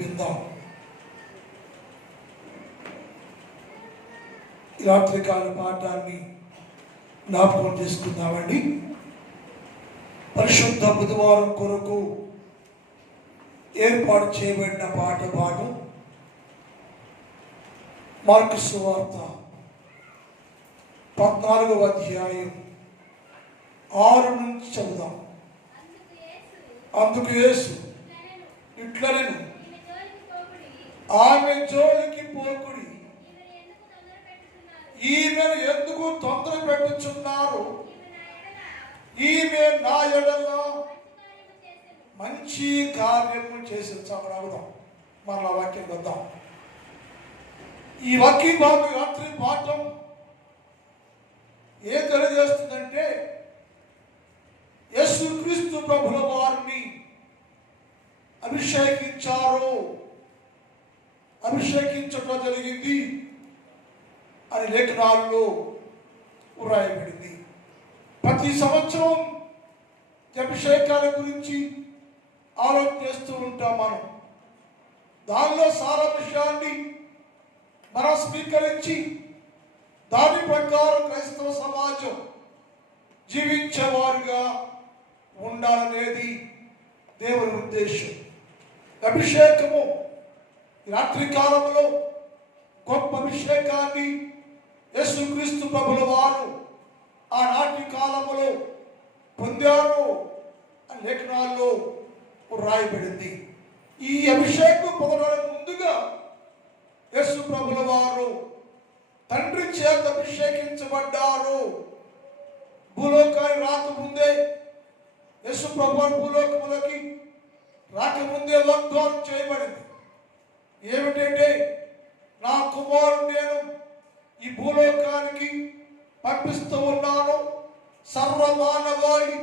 విందాం. ఈ రాత్రికాల పాఠాన్ని జ్ఞాపకం చేసుకుందామండి. పరిశుద్ధ బుధవారం కొరకు ఏర్పాటు చేయబడిన పాఠ భాగం మార్కు సువార్త 14వ అధ్యాయం 6 నుంచి చదువుదాం. అందుకు యేసు ఇట్లనెను, ఆమె జోలికి పోకుడి, ఈమెను ఎందుకు తొందర పెట్టుచున్నారు? ఈమె నా ఎడల మంచి కార్యము చేసి చదవడం. మరలా వాక్యం వద్దాం. ఈ వాక్య భాగం రాత్రి పాఠం ఏం తెలియజేస్తుందంటే, యేసుక్రీస్తు ప్రభుల వారిని అభిషేకించడం జరిగింది అని లేఖనాల్లో వ్రాయబడింది. ప్రతి సంవత్సరం అభిషేకాల గురించి ఆలోచన చేస్తూ ఉంటాం మనం. దానిలో సారాంశాన్ని మనం స్వీకరించి దాని ప్రకారం క్రైస్తవ సమాజం జీవించేవారుగా ఉండాలనేది దేవుని ఉద్దేశం. అభిషేకము రాత్రి కాలంలో గొప్ప అభిషేకాన్ని యేసుక్రీస్తు ప్రభుల వారు ఆనాటి కాలంలో పొందారు అని లేఖనాల్లో రాయబడింది. ఈ అభిషేకం పొందడానికి ముందుగా యేసు ప్రభుల వారు తండ్రి చేత అభిషేకించబడ్డారు. భూలోకానికి రాకముందే యేసు ప్రభు భూలోకములకి రాకముందే వాగ్దానం చేయబడింది. ఏమిటంటే, నా కుమారుడు నేను ఈ భూలోకానికి పంపిస్తూ ఉన్నాను, సర్వమానవాళి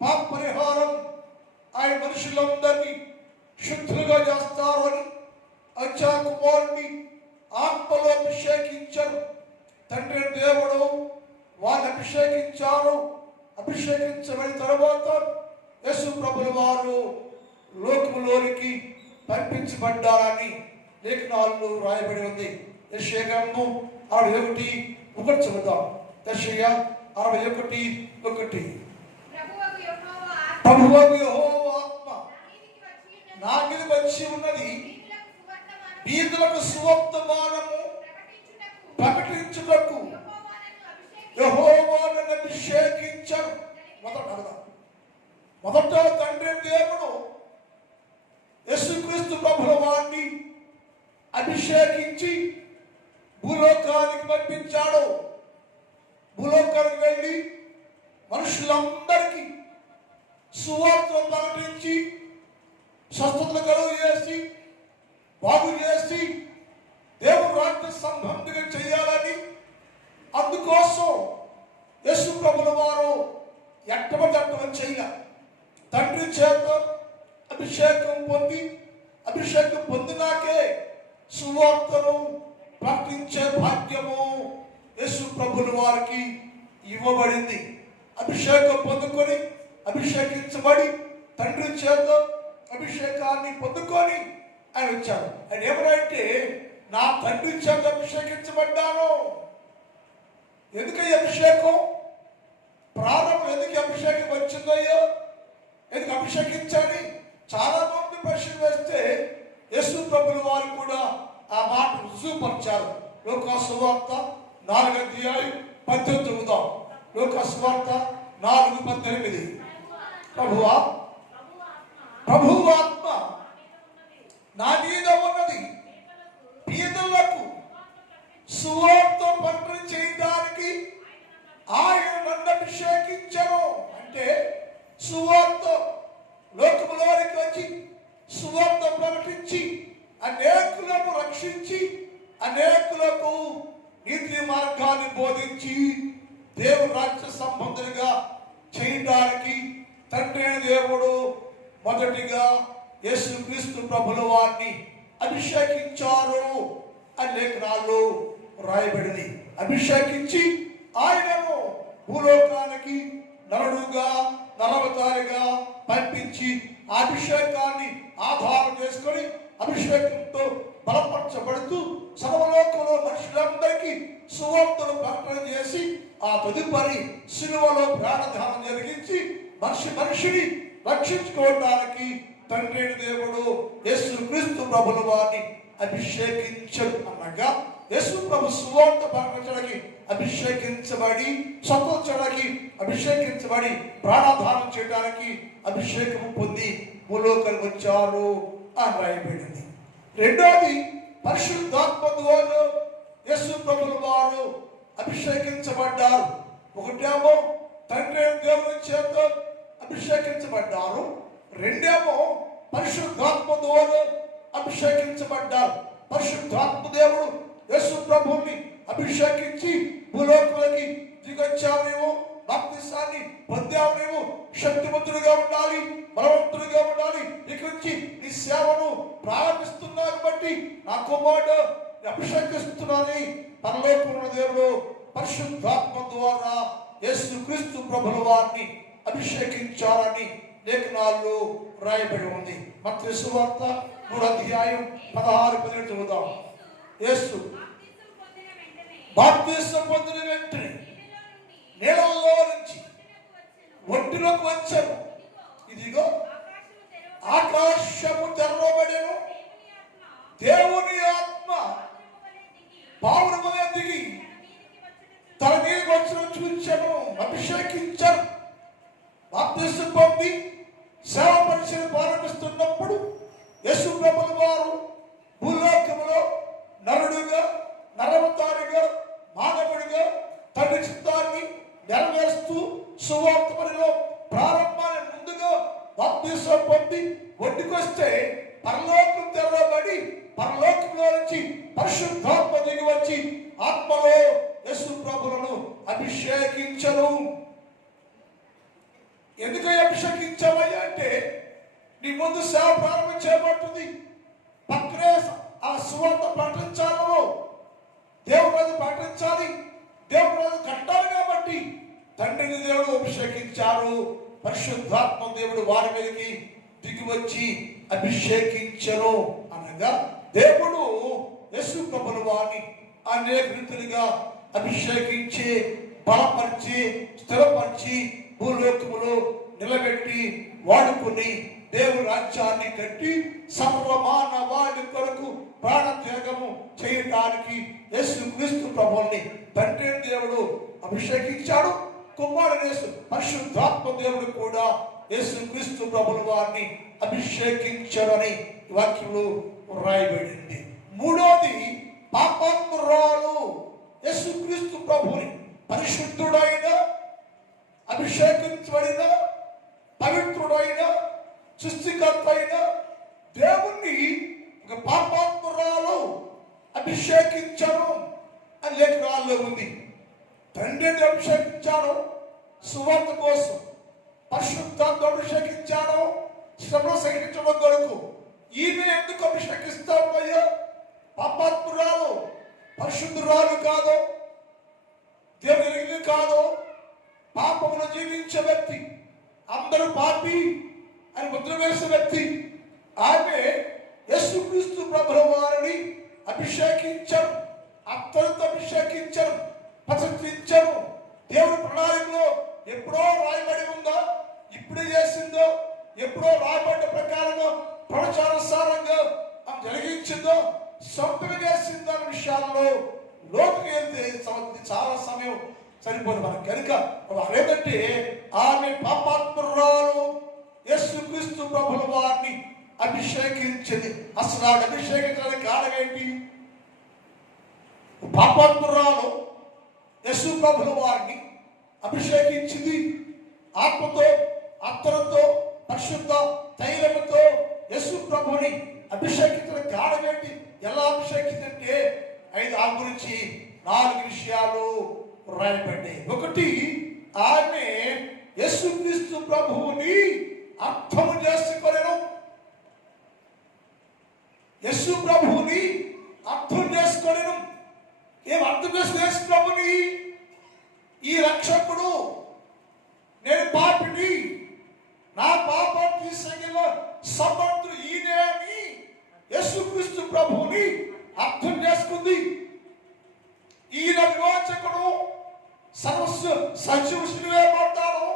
పాప పరిహారం ఆయన మనుషులందరినీ శుద్ధులుగా చేస్తారు అని అచ్చా కుమారుడిని ఆత్మలో అభిషేకించారు. తండ్రి దేవుడు వారిని అభిషేకించారు. అభిషేకించబడిన తర్వాత యేసు ప్రభుల వారు లోకములోనికి పంపించబడ్డారని లేఖనాల్లో రాయబడి ఉంది. యెషయా గ్రంథం 61:1 చదువుదాం. యెషయా 61:1. ప్రభువగు యెహోవా ఆత్మ నా మీద వచ్చి ఉన్నది, బీదలకు సువర్తమానము ప్రకటించుటకు యెహోవా నన్ను అభిషేకించారు. మొదట తండ్రి దేవుడు యేసుక్రీస్తు ప్రభుల వారిని అభిషేకించి భూలోకానికి పంపించాడు. భూలోకానికి వెళ్ళి మనుషులందరికీ సువార్త ప్రకటించి స్వస్థతలు కలుగు చేసి బాగు చేసి దేవుడు రాజ్య సంబంధంగా చేయాలని, అందుకోసం యేసు ప్రభుల వారు ఎట్టబడి చేయాలి. తండ్రి చేత అభిషేకం పొందినాకే సువార్తను ప్రకటించే భాగ్యము యేసు ప్రభుల వారికి ఇవ్వబడింది. అభిషేకం పొందుకొని అభిషేకించబడి తండ్రి చేత అభిషేకాన్ని పొందుకొని ఆయన వచ్చారు. ఆయన ఏమనంటే, నా తండ్రి చేత అభిషేకించబడ్డాను. ఎందుకు ఈ అభిషేకం? ప్రారంభం ఎందుకు అభిషేకం వచ్చిందయ్యో, ఎందుకు అభిషేకించాలి? చాలా మంది ప్రశ్న వేస్తే యేసు ప్రభుల వారు కూడా ఆ మాట రుజువుపరిచారు. లోకా సువార్త 4:18 చదువుతాం. లోకా సువార్త 4:18. ప్రభువాత్మ నా మీద ఉన్నది, పేదలకు సువార్త ప్రకటన చేయడానికి ఆయన నన్ను అభిషేకించను. అంటే సువార్త లోకములోనికి వచ్చి సువార్త ప్రకటించి అనేకులను రక్షించి అనేకులకు నీతి మార్గాన్ని బోధించి దేవుని రాజ్య సంబంధులుగా చేయడానికి తండ్రి దేవుడు మొదటిగా యేసుక్రీస్తు ప్రభుల వారిని అభిషేకించారు అని లేఖనాల్లో రాయబడింది. అభిషేకించి ఆయనను భూలోకానికి నరుడుగా నరవతారిగా పంపించి అభిషేకాన్ని ఆధారం చేసుకుని చేసుకొని అభిషేకంతో బలపరచబడుతూ సర్వలోకంలో మనుషులందరికీ సువార్తను ప్రకటన చేసి ఆ తదుపరి సిలువలో ప్రాణదానం జరిగించి మనిషిని రక్షించుకోవడానికి తండ్రి దేవుడు యేసుక్రీస్తు ప్రభుల వారిని అభిషేకించడు అనగా యేసు ప్రభు సువార్త ప్రకటించడానికి అభిషేకించబడి, సంతోషించడానికి అభిషేకించబడి, ప్రాణదానం చేయడానికి అభిషేకం పొంది భూలోకానికి వచ్చారు అని రాయబడింది. రెండోది పరిశుద్ధాత్మ ద్వారా యేసు ప్రభుల వారు అభిషేకించబడ్డారు. ఒకటేమో తండ్రి దేవుని చేత అభిషేకించబడ్డారు, రెండేమో పరిశుద్ధాత్మ ద్వారా అభిషేకించబడ్డారు. పరిశుద్ధాత్మ దేవుడు యేసు ప్రభువుని అభిషేకించి భూలోకానికి దిగొచ్చామేమో, బాప్తిసాన్ని పొందామేమో, శక్తివంతులుగా ఉండాలి, బలవంతులుగా ఉండాలి, ఇక నుంచి నీ సేవను ప్రారంభిస్తున్నాను బట్టి నా కుమారుడు అభిషేకిస్తున్నానని పరలోకమున దేవుడు పరిశుద్ధాత్మ ద్వారా యేసుక్రీస్తు ప్రభుల వారిని అభిషేకించాలని లేఖనాల్లో రాయబడి ఉంది. మత్తయి సువార్త 3:16-17 చదువుదాం. యేసు బాప్తిసం పొందిన వెంటనే నీళ్ళలో నుంచి ఒడ్డులోకి వచ్చాను. ఇదిగో ఆకాశము తెరవబడెను, దేవుని ఆత్మ పావురముగా దిగి తన మీదకి వచ్చిన చూచాను, అభిషేకించారు. బాప్తిసం పొంది సేవ పరిచయం ప్రారంభిస్తున్నప్పుడు యేసు ప్రభుల వారు భూలోకములో నరుడుగా, నరవతారిగా, మానవుడిగా తండ్రి చిత్తాన్ని నెరవేరుస్తూ సువార్త పనిలో ప్రారంభాన్ని ముందుగా బాప్తిసం పొంది ఒడ్డుకొస్తే పరలోకం తెరవబడి పరలోకంలో నుంచి పరిశుద్ధాత్మ దిగి వచ్చి ఆత్మలో యేసు ప్రభులను అభిషేకించను. ఎందుకై అభిషేకించావయ్యా అంటే నీ ముందు సేవ ప్రారంభం చేయబడుతుంది, పక్కనే ఆ సువార్త ప్రకటించాలను, దేవుడు రోజు ప్రకటించాలి, దేవుడు రోజు కట్టాలి. కాబట్టి తండ్రిని దేవుడు అభిషేకించారు. పరిశుద్ధాత్మ దేవుడు వారి మీదకి దిగి వచ్చి అభిషేకించను అనగా దేవుడు యేసు ప్రభుల వారిని అనేక రీతులుగా అభిషేకించి, బలపరిచి, స్థిరపరిచి, భూలోకములో నిలబెట్టి వాడుకొని దేవుని రాజ్యాన్ని కట్టి సర్వమానవాళి కొరకు ప్రాణత్యాగము చేయటానికి యేసుక్రీస్తు ప్రభువుని తండ్రి దేవుడు అభిషేకించాడు. కుమారుడు యేసు పరిశుద్ధాత్మ దేవుడు కూడా యేసుక్రీస్తు ప్రభుల వారిని అభిషేకించాడని వాక్యంలో రాయబడింది. మూడోది పాపాత్మురాలు యేసుక్రీస్తు ప్రభువుని పరిశుద్ధుడైన, అభిషేకించబడిన, పవిత్రుడైన, సృష్టికర్త అయిన దేవుణ్ణి ఒక పాపాత్మురాలు అభిషేకించను అని లేఖనాల్లో ఉంది. తండ్రిని అభిషేకించాడు సువార్త కోసం, పరిశుద్ధాత్మ అభిషేకించాడు శ్రమ సహించడం కొరకు. ఈమె ఎందుకు అభిషేకిస్తావు అయ్యా? పాపాత్మురాలు, పరిశుద్ధురాలు కాదు, దేవుని కాదు, పాపమును జీవించే వ్యక్తి, అందరూ పాపి అని ముద్ర వేసే వ్యక్తి. ఆమె యేసుక్రీస్తు ప్రభుల వారిని అభిషేకించరు, అత్తలతో అభిషేకించరు, ప్రశంసించరు. దేవుని ప్రణాళికలో ఎప్పుడో రాయబడి ఉందో, ఇప్పుడే చేసిందో, ఎప్పుడో రాయబడ్డ ప్రకారంగా ప్రవచనానుసారంగా జరిగించిందో, సొంతగా చేసిందో అనే విషయాల్లో లోతుకు వెళ్తే చాలా సమయం సరిపోదు మనకు. కనుక అదేంటంటే ఆమె పాపాత్మురాలు యేసుక్రీస్తు ప్రభుల వారిని అభిషేకించింది. అసలు ఆవిడ అభిషేకించడానికి కారణం ఏంటి? పాపాత్మురాలు యేసు ప్రభుల వారిని అభిషేకించింది. ఆత్మతో, అత్తరుతో, పరిశుద్ధ తైలముతో యేసు ప్రభుని అభిషేకించడానికి కారణం ఏంటి? ఎలా అభిషేకించంటే 5 గురించి 4 విషయాలు రాయబడ్డాయి. ఒకటి, ఆమె యేసుక్రీస్తు ప్రభువుని అర్థము చేసుకొనెను. యేసు ప్రభువుని అర్థం చేసుకొనెను. ఏం అర్థం చేసుకుని? యేసు ప్రభుని ఈ రక్షకుడు, నేను పాపిని, నా పాపం తీసేగల సమర్థుడు ఈయనే అని ప్రభుని అర్థం చేసుకుంది. ఈయన విమోచకుడు, సజీవుడు వేయబడతాడు,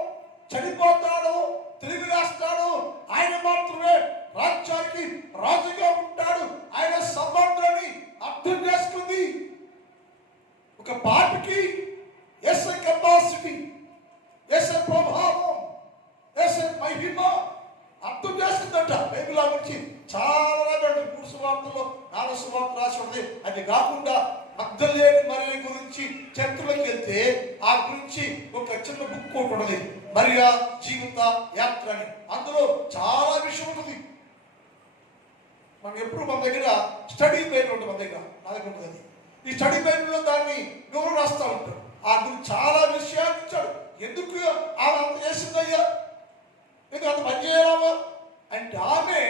చనిపోతాడు, తిరిగి లేస్తాడు, ఆయన మాత్రమే రాజ్యానికి రాజుగా ఉంటాడు, ఆయన సమర్థులని అర్థం చేసుకుంది. ఒక పాపికి యేసయ్య కెపాసిటీ, యేసయ్య ప్రభావం, యేసయ్య మహిమ అర్థం చేసుకుందంట. బైబిల్ గురించి చాలా 3 సువార్తల్లో 4 సువార్తలు రాసి ఉంది. అది కాకుండా మగ్దలేని మరియ గురించి చరిత్రలోకి వెళ్తే ఆ గురించి ఒక చిన్న బుక్ ఒకటి ఉన్నది, మరియా జీవిత యాత్ర అని. అందులో చాలా విషయం ఉంటుంది. మనం ఎప్పుడు మన దగ్గర స్టడీ బైబిల్ ఉంటుంది, మన దగ్గర నా దగ్గర ఉంటుంది. ఈ స్టడీ బైబిల్లో దాన్ని ఎవరు రాస్తూ ఉంటారు. ఆ గురించి చాలా విషయాలు ఇచ్చాడు. ఎందుకు ఆమె అంత చేసిందయ్యా, ఎందుకు అంత పనిచేయాలమ్మా అంటే ఆమె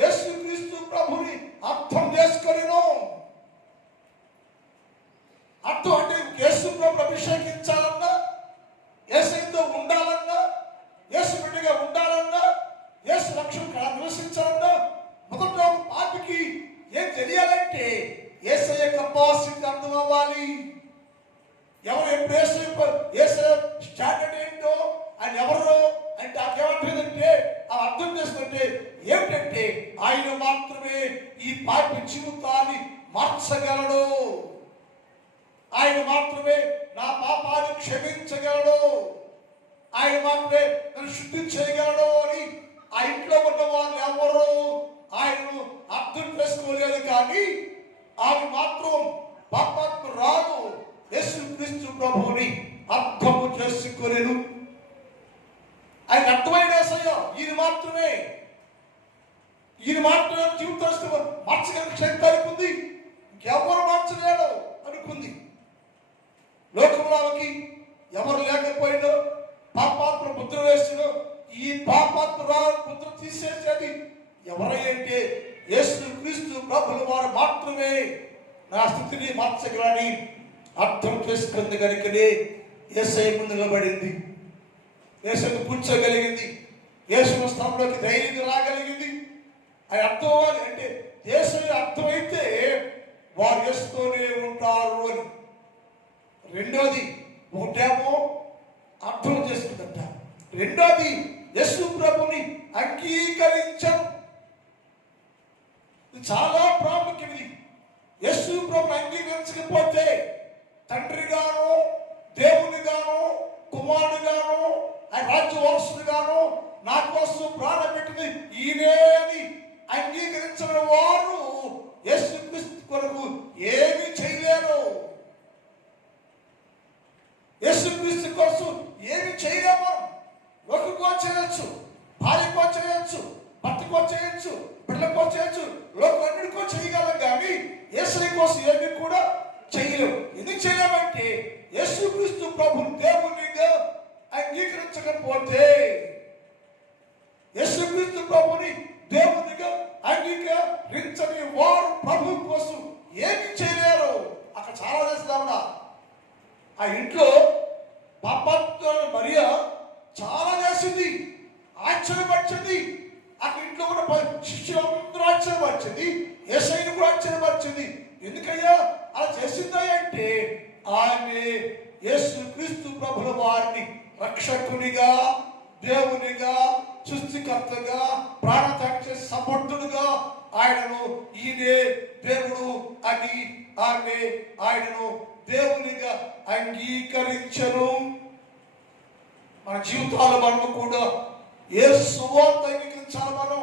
యేసుక్రీస్తు ప్రభుని అర్థం చేసుకొనిను. అర్థం అంటే యేసు ప్రభు అభిషేకించాలన్నా, యేసుతో ఉండాలన్నా, యేసు బిడ్డగా ఉండాలన్నా, యేసు రక్షణ నివసించాలన్నా మొదట పాపికి ఏం తెలియాలంటే యేసయ్య కెపాసిటీ అర్థం అవ్వాలి. ఎవరు ఎప్పుడు యేసయ్య స్టాండర్డ్ ఏంటో ఆయన ఎవరో అంటే అదేమంటుందంటే ఆ అర్థం చేసుకుంటే ఏమిటంటే ఆయన మాత్రమే ఈ పాపి జీవితాన్ని మార్చగలడు, ఆయన మాత్రమే నా పాపాన్ని క్షమించగలడు, ఆయన మాత్రమే నన్ను శుద్ధి చేయగలడు అని ఆ ఇంట్లో ఉన్న వాళ్ళు ఎవరు ఆయనను అర్థం చేసుకోలేదు. కానీ ఆమె మాత్రం పాపాత్మురాలు యేసుక్రీస్తు ప్రభువుని అర్థము చేసుకోలేదు. ఆయన అర్థమైన యేసయ్య ఈయన మాత్రమే జీవితం మార్చగలిగిన శక్తి అనుకుంది, ఇంకెవరు మార్చలేడు అనుకుంది. లోకంలోకి ఎవరు లేకపోయినా పాపాత్మ ముద్ర వేసిన ఈ పాపాత్మ ముద్ర తీసేసేది ఎవరైతే యేసుక్రీస్తు ప్రభుల వారు మాత్రమే నా స్థితిని మార్చగలని అర్థం చేసుకుంది. కనుకనే యేసయ్య ముందు నిలబడింది, యేసుని కూర్చోగలిగింది, యేసుని స్థలంలోకి ధైర్యంగా రాగలిగింది. ఆయన అర్థం అవ్వాలి అంటే యేసయ్య అర్థమైతే వారు యేసుతోనే ఉంటారు అని. రెండోది ఒకటేమో అర్థం చేసుకుందంట, రెండోది యేసు ప్రభుని అంగీకరించడం. చాలా ప్రాముఖ్యం ఇది. యేసు ప్రభుని అంగీకరించకపోతే తండ్రిగాను, దేవునిగాను, కుమారుడిగాను, ఆయన రాజ్యవారసుడిగాను నా కోసం ప్రాణం పెట్టింది ఈయనే అని అంగీకరించిన వారు యేసుక్రీస్తు కొరకు ఏమీ చేయలేరు. యేసుక్రీస్తు కోసం ఏమి చేయలేము. లోకకో చేయొచ్చు, భార్యకో చేయొచ్చు, భర్తకో చేయొచ్చు, బిడ్డలకో చేయొచ్చు, లోకం అన్నిటికో చేయగలం. కానీ యేసయ్య కోసం ఏమి కూడా చేయలేము. ఎందుకు చేయలేమంటే యేసుక్రీస్తు ప్రభుని దేవునిగా అంగీకరించకపోతే, యేసుక్రీస్తు ప్రభుని దేవునిగా అంగీకరించని వారు ప్రభు కోసం ఏమి చేయలేరు. అక్కడ చాలా చేస్తామన్నా ఆ ఇంట్లో పాపాత్మ మరియా చాలా చేసింది, ఆశ్చర్యపరిచింది. అక్కడ ఇంట్లో కూడా శిష్యులందరూ ఆశ్చర్యపరిచింది, యేసయ్యను కూడా ఆశ్చర్యపరిచింది. ఎందుకయ్యా అలా చేసిందా అంటే ఆమె యేసుక్రీస్తు ప్రభుల వారిని రక్షకునిగా, దేవునిగా, సృష్టికర్తగా, ప్రాణత్యాగ సమర్థుడుగా ఆయనను ఈయనే దేవుడు అని ఆమె ఆయనను దేవునిగా అంగీకరించరు. మన జీవితాలు మనము కూడా యేసువార్త అంగీకరించాలి, మనం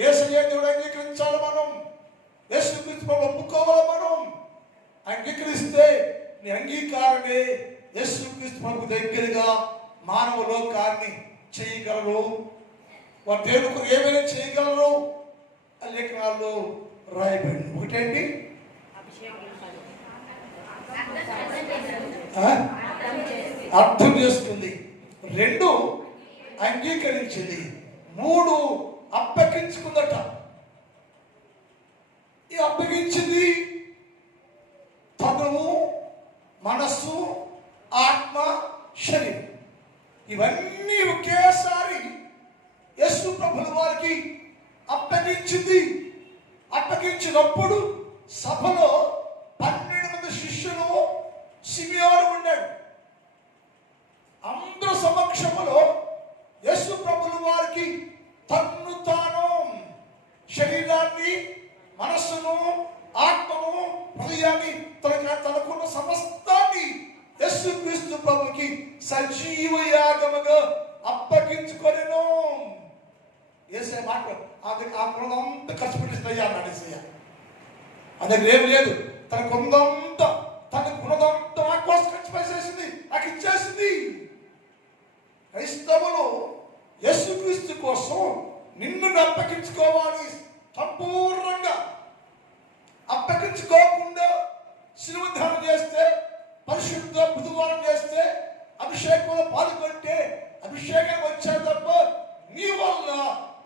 యేసయ్య దేవుడు అంగీకరించాలి, మనం యేసుక్రీస్తు ప్రభువు ఒప్పుకోవాలి. మనం అంగీకరిస్తే నీ అంగీకారమే యేసుక్రీస్తు ప్రభువు దగ్గరగా మానవ లోకాన్ని చేయగలరు. వారి దేవుడు ఏమైనా చేయగలరు అని లేఖనాల్లో రాయబడింది. ఒకటేంటి అర్థం చేసుకుంది, రెండు అంగీకరించింది, మూడు అప్పగించుకుందట. ఈ అప్పగించింది తనువు, మనస్సు, ఆత్మ, శరీరం ఇవన్నీ ఒకేసారి యేసు ప్రభుల వారికి అప్పగించింది. అప్పగించినప్పుడు సభలో 12 మంది శిష్యులు సిమియోను ఉన్నాడు. అందరూ సమక్షములో యేసు ప్రభుల వారికి తన్ను తాను శరీరాన్ని, మనస్సును, ఆత్మను, హృదయాన్ని, తనకున్న సమస్తాన్ని యేసుక్రీస్తు ప్రభుకి సజీవ యాగముగా అప్పగించుకొనెను. ఏసే మాట ఆ కొందంతా ఖర్చు పెట్టిస్తాయా అన్నాడు ఏసయ్య. అందుకు ఏం లేదు, తన కొందంతా, తనకు ఉన్నదంతా నా కోసం ఖర్చు పెట్టేసింది, నాకు ఇచ్చేసింది. క్రైస్తవులు యేసుక్రీస్తు కోసం నిన్ను అప్పగించుకోవాలి. సంపూర్ణంగా అప్పగించుకోకుండా శిలువ ధ్యానం చేస్తే, పరిశుద్ధ బుధవారం చేస్తే, అభిషేకంలో పాల్గొంటే అభిషేకం వచ్చే తప్ప నీ వల్ల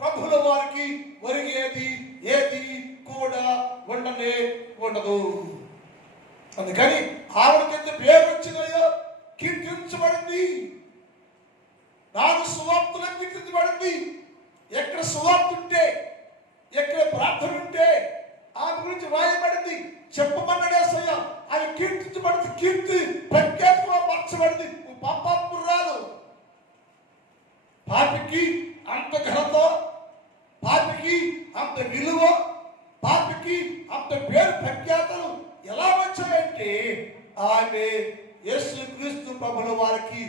ప్రభుల వారికి ఒరిగేది ఏది కూడా ఉండనే ఉండదు. అందుకని ఆవిడకి పేరు వచ్చిందయ్యో, కీర్తించబడింది. 4 సువార్తలకు కీర్తించబడింది. ఎక్కడ సువార్త ఉంటే, ఎక్కడ ప్రార్థన ఉంటే ఆమె గురించి రాయబడింది, చెప్పమన్నాడు యేసయ్య. ఆమె కీర్తించబడింది, కీర్తి ప్రఖ్యాతిగా మార్చబడింది. పాపాత్మురాలు, పాపికి అంత ఘనత, పాపికి అంత విలువ, పాపికి అంత పేరు ప్రఖ్యాతలు ఎలా వచ్చాయంటే ఆమె యేసుక్రీస్తు ప్రభుల వారికి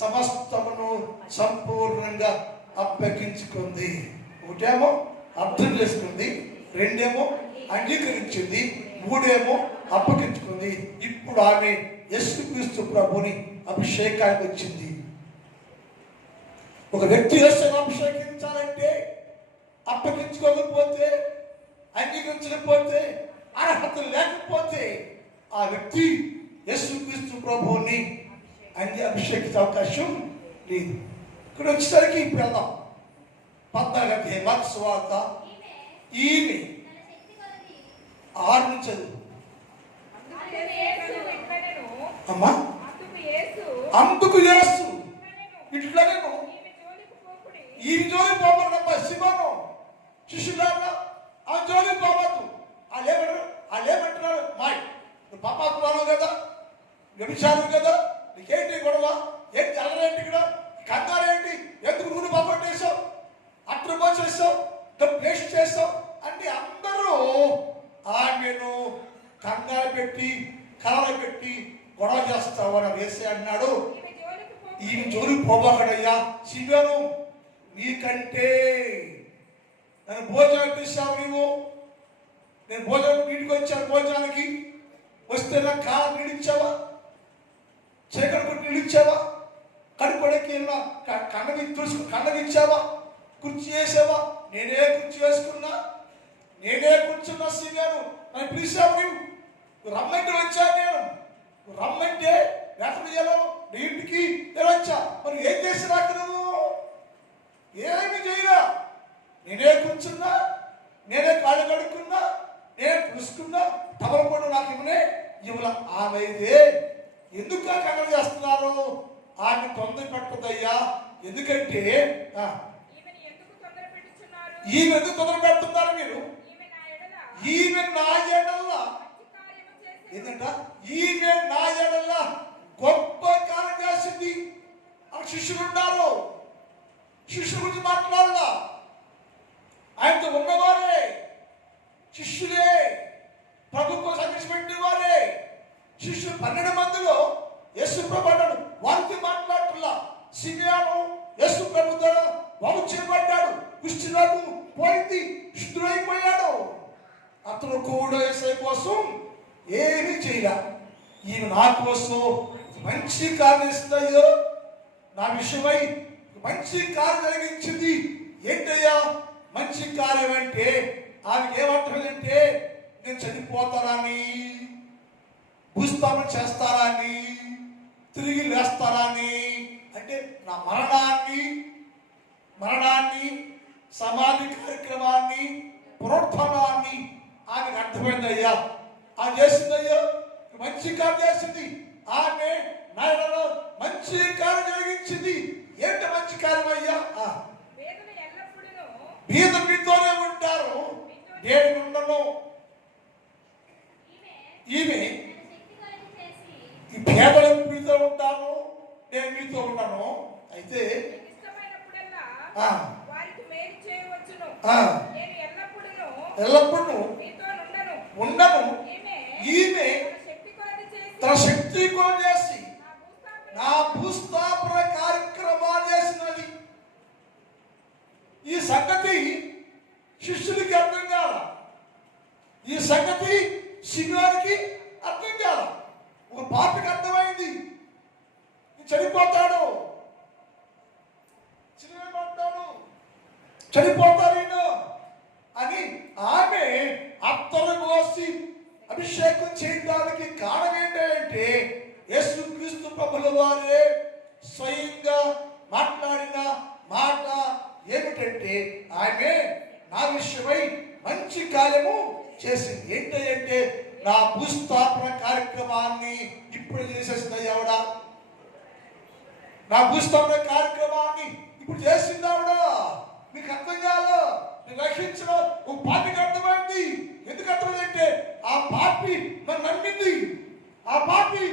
సమస్తమును సంపూర్ణంగా అప్పగించుకుంది. ఒకటేమో అర్థం చేసుకుంది, రెండేమో అంగీకరించింది, మూడేమో అప్పగించుకుంది. ఇప్పుడు ఆమె యేసుక్రీస్తు ప్రభుని అభిషేకానికి వచ్చింది. ఒక వ్యక్తి యేసుని అభిషేకించాలంటే, అప్పగించుకోకపోతే, అంగీకరించకపోతే, అర్హత లేకపోతే ఆ వ్యక్తి యేసుక్రీస్తు ప్రభువుని అభిషేకించే అవకాశం లేదు. ఇక్కడ వచ్చేసరికి ఇప్పుడు వెళ్దాం. 14వ అధ్యాయం మార్కు సువార్త. ఈమె 6 నుంచి చదువు అమ్మా. అందుకు యేసు ఇట్లా నేను ఈ జోలి పోమన్నప్ప శివను శిష్యులారా ఆ జోలి పోవద్దు. వాళ్ళేమంటున్నారు, మాయ్ నువ్వు పాపాత్మాను కదా, వ్యభిచారం కదా, నీకేంటి గొడవ, ఏంటి అల్లరేంటి, ఇక్కడ కంగారేంటి, ఎందుకు నూనె పోగొట్టేసావు, అట్లు పోసేసావు, వేస్ట్ చేసావు అంటే అందరూ ఆమెను కంగారు పెట్టి కలవపెట్టి గొడవ చేస్తావు అని వేసే అన్నాడు. ఈమె జోలికి పోబాకడయ్యా, శివను నీకంటే నన్ను భోజనం తీసావు, నేను భోజనం నీటికి వచ్చాను, భోజనానికి వస్తే నాకు కాలం నీడిచ్చావా, చీకటి కొట్టి నీడిచ్చావా, కడుపుడికి కండగిచ్చావా, కుర్చీ వేసావా, నేనే కుర్చీ వేసుకున్నా, నేనే కూర్చున్నా. శివాను నన్ను పిలిచావు, నువ్వు రమ్మంటే వచ్చాను, నేను రమ్మంటే వేతన చేయాలి, నీ ఇంటికి నేను వచ్చా, మరి ఏం చేసినా నువ్వు ఏమి చేయరా, నేనే కూర్చున్నా, నేనే కాళ్ళు కడుక్కున్నా, నేనే పులుసుకున్నా, టవల్ కూడా నాకు ఇవ్వల. ఆమె అయితే ఎందుకు కంగారు చేస్తున్నారు? ఆమె తొందర పెట్టదయ్యా, ఎందుకంటే ఈమె ఎందుకు తొందర పెడుతున్నారు మీరు? ఈమె నా ఎడల ఏంటంట, ఈమె నా ఎడల గొప్ప కార్యం చేసింది. ఆ శిష్యులు ఉన్నారు, శిష్యుల గురించి మాట్లాడాల, ఆయనతో ఉన్నవారే శిష్యులే, ప్రభుత్వం సందేశపెట్టిన వారే శిష్యులు. 12 మందిలో యేసు ప్రభు అన్నాడు, వారికి మాట్లాడుతున్నా. సిమియోను యేసు ప్రభు ద్వారా బాగు చేయబడ్డాడు, కుష్ఠరోగం పోయింది, శుద్ధుడైపోయాడు. అతను కూడా యేసయ్య కోసం ఏమీ చేయలే. ఈమె నా కోసం మంచి కార్యం చేస్తుందయ్యో, నా విషయమై మంచి కార్యం జరిగించింది. ఏంటయ్యా మంచి కార్యం అంటే? ఆమెకి ఏమంటుందంటే, నేను చనిపోతానని, భూస్థాపన చేస్తానని, తిరిగి లేస్తానని, అంటే నా మరణాన్ని సమాధి కార్యక్రమాన్ని, పునరుత్థానాన్ని ఆమెకు అర్థమైందయ్యా. ఆమె చేసిందయ్యా, మంచి కార్యం చేసింది. ఆమె నాయనలో మంచి కార్యం జరిగించింది. ఏంటి మంచి కార్యం అయ్యా? బీద మీతోనే ఉంటారు, నేను ఉండను. ఈమె ఈ పేదలు మీతో ఉంటాను, నేను మీతో ఉన్నాను. అయితే ఎల్లప్పుడూ ఉండను. ఈమె తన శక్తి కూడా చేసి నా భూస్థాపన కార్యక్రమాలు చేసినది. ఈ సంగతి శిష్యుడికి అర్థం కాల, ఈ సంగతి శివానికి అర్థం కాల. ఒక పాపికి అర్థమైంది, చనిపోతాడు, చనిపోతాడు అని ఆమె అత్తరు కోసి అభిషేకం చేయడానికి కారణం ఏంటంటే యేసుక్రీస్తు ప్రభుల వారే స్వయంగా మాట్లాడిన మాట ఏమిటంటే ఆమె నా విషయమై మంచి కార్యము చేసింది. ఏంటంటే నా భూస్థాపన కార్యక్రమాన్ని ఇప్పుడు చేసేసింది ఆవిడ. నా భూస్థాపన కార్యక్రమాన్ని ఇప్పుడు చేసింది ఆవిడ. మీకు అర్థం కాదు, రక్షించిన ఒక పాపికి అర్థమైంది. ఎందుకు అర్థమైందంటే ఆ పాపి నన్ను నమ్మింది, ఆ పాపి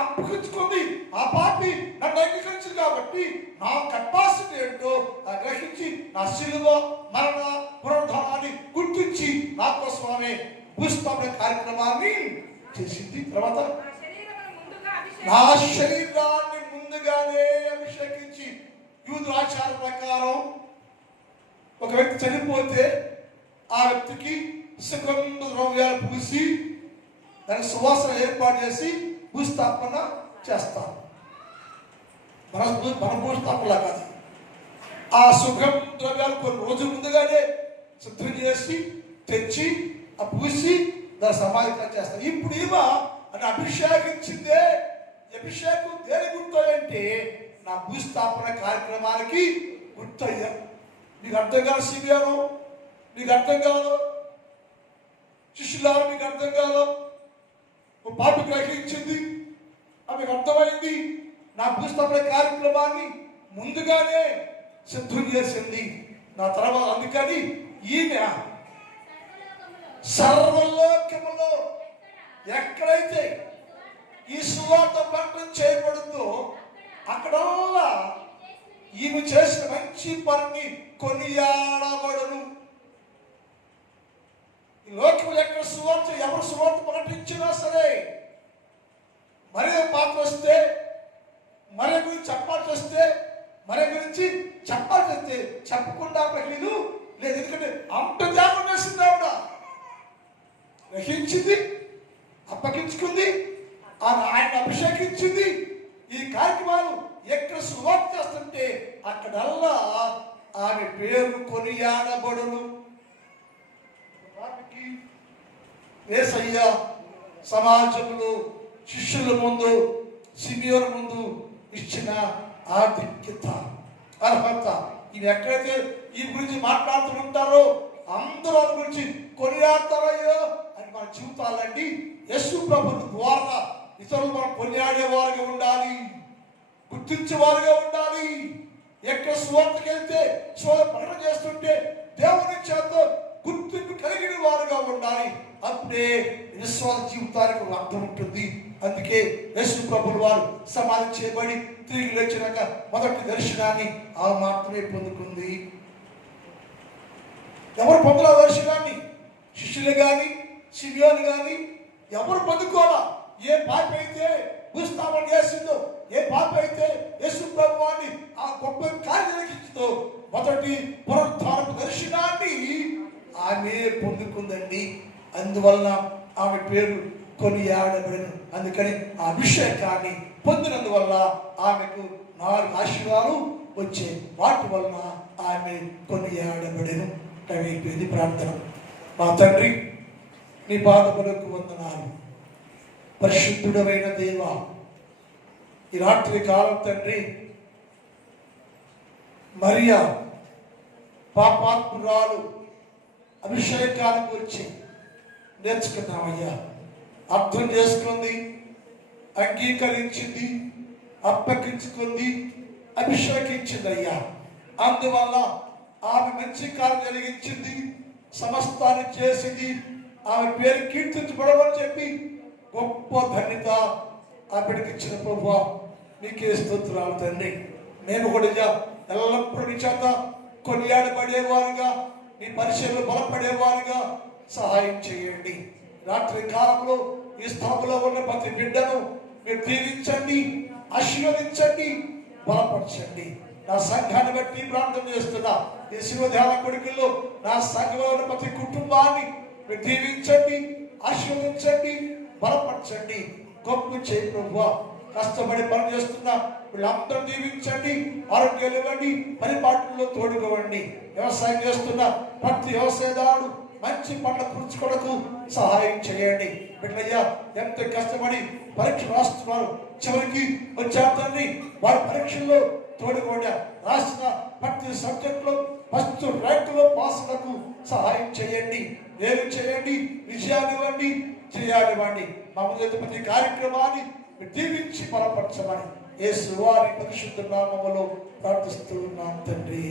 అప్పగించుకుంది, ఆ పాపి నన్ను అంగీకరించింది. కాబట్టి నా కెపాసిటీ ఏంటో గ్రహించి నా శిలువ మరణ పునరుద్ధానాన్ని గుర్తించి నా కోసం ఆమె భూస్థాపన కార్యక్రమాన్ని చేసింది. తర్వాత నా శరీరాన్ని ముందుగానే అభిషేకించి, యూదు ఆచార ప్రకారం ఒక వ్యక్తి చనిపోతే ఆ వ్యక్తికి సుగంధ ద్రవ్యాలు పూసి దానికి సువాసన ఏర్పాటు చేసి భూస్థాపన చేస్తారు. మన భూస్థాపనలా కాదు, ఆ సుగంధ ద్రవ్యాలు కొన్ని రోజుల ముందుగానే సిద్ధం చేసి తెచ్చి ఆ పూసి దాని సమాధిగా చేస్తారు. ఇప్పుడు ఈమె అని అభిషేకించిందే, అభిషేకం దేని గుర్తు నా భూస్థాపన కార్యక్రమానికి గుర్తయ్యా. నీకు అర్థం కాదు సిబియాను, నీకు అర్థం కాదు శిష్యులారు, మీకు అర్థం కాదు. ఓ పాపి గ్రహించింది, ఆమెకు అర్థమైంది. నా భూస్థాపన కార్యక్రమాన్ని ముందుగానే సిద్ధం చేసింది నా తర్వాత. అందుకని ఈమె సర్వలోకములో ఎక్కడైతే ఈ సువార్త ప్రకటన చేయబడుతుందో అక్కడల్లా ఈమె చేసిన మంచి పనిని కొనియాడబడును. ఈ లోకంలో ఎక్కడ సువార్త, ఎవరు సువార్త ప్రకటించినా సరే, మరే పాత్ర వస్తే, మరే గురించి చెప్పాల్సి వస్తే, మరే గురించి చెప్పాల్సి వస్తే చెప్పకుండా ప్రజలు లేదు. ఎందుకంటే అంత త్యాగం చేసింది ఆవిడ. గ్రహించింది, అప్పగించుకుంది, ఆయన అభిషేకించింది. ఈ కార్యక్రమాలు ఎక్కడ సువార్త చేస్తుంటే అక్కడల్లా ఆమె పేరు కొనియాడబడును. యేసయ్య సమాజంలో శిష్యుల ముందు, సిమియోను ముందు ఇచ్చిన ఆధిక్యత, అర్హత, ఇవి ఎక్కడైతే ఈ గురించి మాట్లాడుతుంటారో అందరూ వారి గురించి కొనియాడతారయ్యో అని మన జీవితాలండి యేసు ప్రభువు ద్వారా ఇతరులు మనం కొనియాడేవారుగా ఉండాలి, గుర్తించేవారుగా ఉండాలి. ఎక్కడ సువార్తకి వెళ్తే ప్రకటన చేస్తుంటే దేవుని చేత గుర్తింపు కలిగిన వారుగా ఉండాలి. అప్పుడే విశ్వాస జీవితానికి అర్థం ఉంటుంది. అందుకే యేసు ప్రభువు వారు సమాధి చేయబడి తిరిగి లేచినాక మొదటి దర్శనాన్ని ఆ మాత్రమే పొందుకుంది. ఎవరు పొందల దర్శనాన్ని? శిష్యులు కానీ, సిమియోను కానీ ఎవరు పొందుకోవాలా? ఏ పాప అయితే భూస్థాపన చేసిందో, ఏ పాప అయితే యేసు ప్రభువాన్ని ఆ గొప్ప కార్యక్రమించిందో మొదటి పునరుద్ధారపు దర్శనాన్ని ఆమె పొందుకుందండి. అందువలన ఆమె పేరు కొనియాడబడిన. అందుకని ఆ అభిషేకాన్ని పొందినందువల్ల ఆమెకు 4 ఆశీర్వాదాలు వచ్చే, వాటి వలన ఆమె కొనియాడబడిన. ఇది ప్రార్థన. మా తండ్రి, నీ పాదములకు వందనాలు. పరిశుద్ధుడమైన దేవా, ఈ రాత్రి కాలం తండ్రి మరియా పాపాత్మురాలు అభిషేకానికి వచ్చి నేర్చుకున్నామయ్యా. అర్థం చేసుకుంది, అంగీకరించింది, అప్పగించుకుంది, అభిషేకించింది అయ్యా. అందువల్ల ఆమె మంచి కార్యం జరిగించింది, సమస్తాన్ని చేసింది, ఆమె పేరు కీర్తించబడమని చెప్పి గొప్ప ధన్యత ఆ బిడ్డకి ఇచ్చిన ప్రభువా నీకే స్తోత్రాలు తండ్రి. మేము కూడా ఎల్లప్పుడూ నీ చేత కొనియాడబడేవారుగా, నీ పరిచయలు బలపడేవారుగా సహాయం చేయండి. రాత్రి కాలంలో ఈ స్థలంలో ఉన్న ప్రతి బిడ్డను మీరు దీవించండి, ఆశీర్వదించండి, బలపరచండి. నా సంఘాన్ని బట్టి ప్రార్థన చేస్తున్నా. ఈ శివధ్యాన కొడుకుల్లో నా సంఘంలో ఉన్న ప్రతి కుటుంబాన్ని మీరు దీవించండి, ఆశీర్వదించండి, బలపరచండి, గొప్ప చేయి ప్రభువా. కష్టపడి పని చేస్తున్న వీళ్ళందరూ దీవించండి, ఆరోగ్యాలు ఇవ్వండి, పరిపాలనలో తోడుకోవండి. వ్యవసాయం చేస్తున్న ప్రతి వ్యవసాయదారుడు మంచి పంట పుచ్చుకొనకు సహాయం చేయండి. బిడ్డయ్యా ఎంత కష్టపడి పరీక్ష రాస్తున్నారు, చివరికి వచ్చేతండి వారి పరీక్షల్లో తోడుకోండి. రాసిన ప్రతి సబ్జెక్టులో ఫస్ట్ ర్యాంకులో పాసులకు సహాయం చేయండి, వేరు చేయండి, విజయాన్ని ఇవ్వండి, చేయాలివ్వండి. మా ముందు ప్రతి కార్యక్రమాన్ని దీవించి బలపరచమని యేసు వారి పరిశుద్ధ నామములో ప్రార్థిస్తూ ఉన్నాం తండ్రి,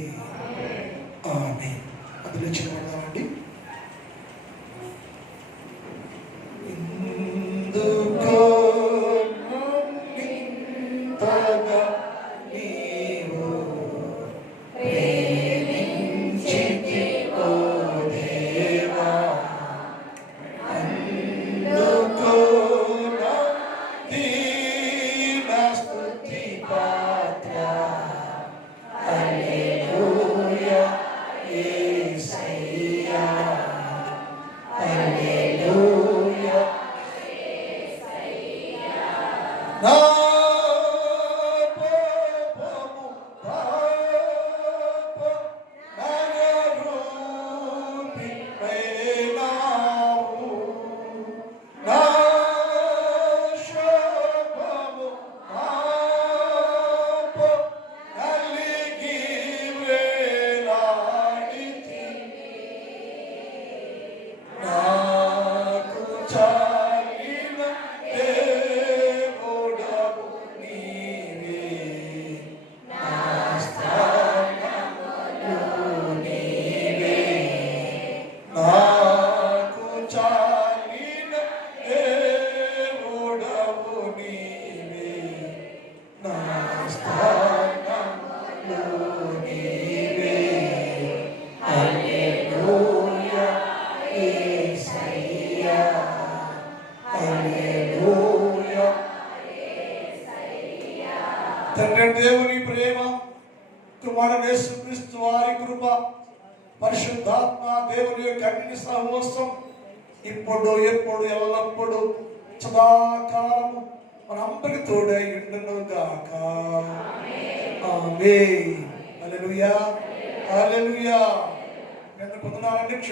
ఆమేన్. అందులో చిన్నవాడండి. తండ్రి దేవుని ప్రేమ, కుమారుడు యేసుక్రీస్తు వారి కృప, పరిశుద్ధాత్మ దేవుని యొక్క అగ్ని సహవాసం ఇప్పుడు ఎప్పుడు ఎల్లప్పుడు సదాకాలము మనందరికి తోడై ఉండును గాక. ఆమేన్. హల్లెలూయా, హల్లెలూయా.